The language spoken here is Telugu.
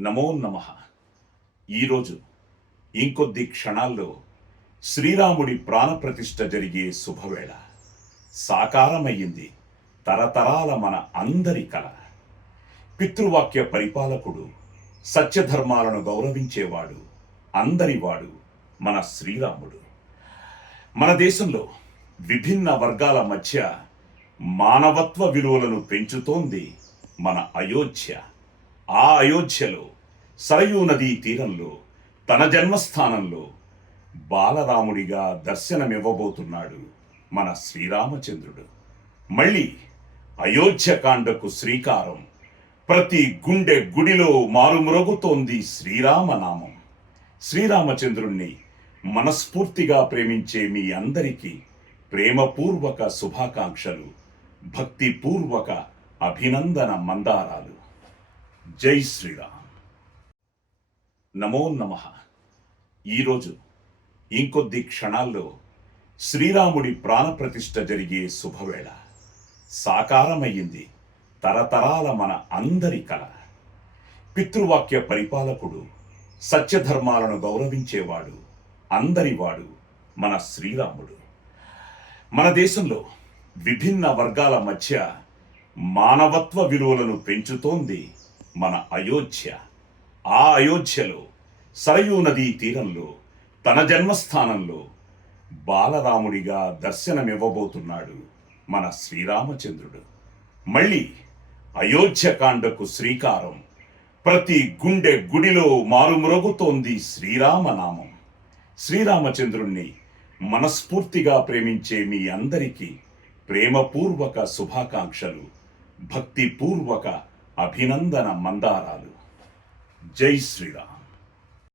నమో నమః. ఈరోజు ఇంకొద్ది క్షణాల్లో శ్రీరాముడి ప్రాణప్రతిష్ఠ జరిగే శుభవేళ. సాకారమయ్యింది తరతరాల మన అందరి కల. పితృవాక్య పరిపాలకుడు, సత్యధర్మాలను గౌరవించేవాడు, అందరివాడు మన శ్రీరాముడు. మన దేశంలో విభిన్న వర్గాల మధ్య మానవత్వ విలువలను పెంచుతోంది మన అయోధ్య. ఆ అయోధ్యలో సరయూ నదీ తీరంలో తన జన్మస్థానంలో బాలరాముడిగా దర్శనమివ్వబోతున్నాడు మన శ్రీరామచంద్రుడు. మళ్ళీ అయోధ్యకాండకు శ్రీకారం. ప్రతి గుండె గుడిలో మారుమ్రోగుతోంది శ్రీరామనామం. శ్రీరామచంద్రుణ్ణి మనస్ఫూర్తిగా ప్రేమించే మీ అందరికీ ప్రేమపూర్వక శుభాకాంక్షలు, భక్తిపూర్వక అభినందన మందారాలు. జై శ్రీరామ్. నమో నమః. ఈరోజు ఇంకొద్ది క్షణాల్లో శ్రీరాముడి ప్రాణప్రతిష్ఠ జరిగే శుభవేళ. సాకారమయ్యింది తరతరాల మన అందరి కల. పితృవాక్య పరిపాలకుడు, సత్యధర్మాలను గౌరవించేవాడు, అందరివాడు మన శ్రీరాముడు. మన దేశంలో విభిన్న వర్గాల మధ్య మానవత్వ విలువలను పెంచుతోంది మన అయోధ్య. ఆ అయోధ్యలో సరయూ నదీ తీరంలో తన జన్మస్థానంలో బాలరాముడిగా దర్శనమివ్వబోతున్నాడు మన శ్రీరామచంద్రుడు. మళ్ళీ అయోధ్యకాండకు శ్రీకారం. ప్రతి గుండె గుడిలో మారుమ్రోగుతోంది శ్రీరామనామం. శ్రీరామచంద్రుణ్ణి మనస్ఫూర్తిగా ప్రేమించే మీ అందరికీ ప్రేమపూర్వక శుభాకాంక్షలు, భక్తిపూర్వక అభినందన మందారాలు. జై శ్రీరామ్.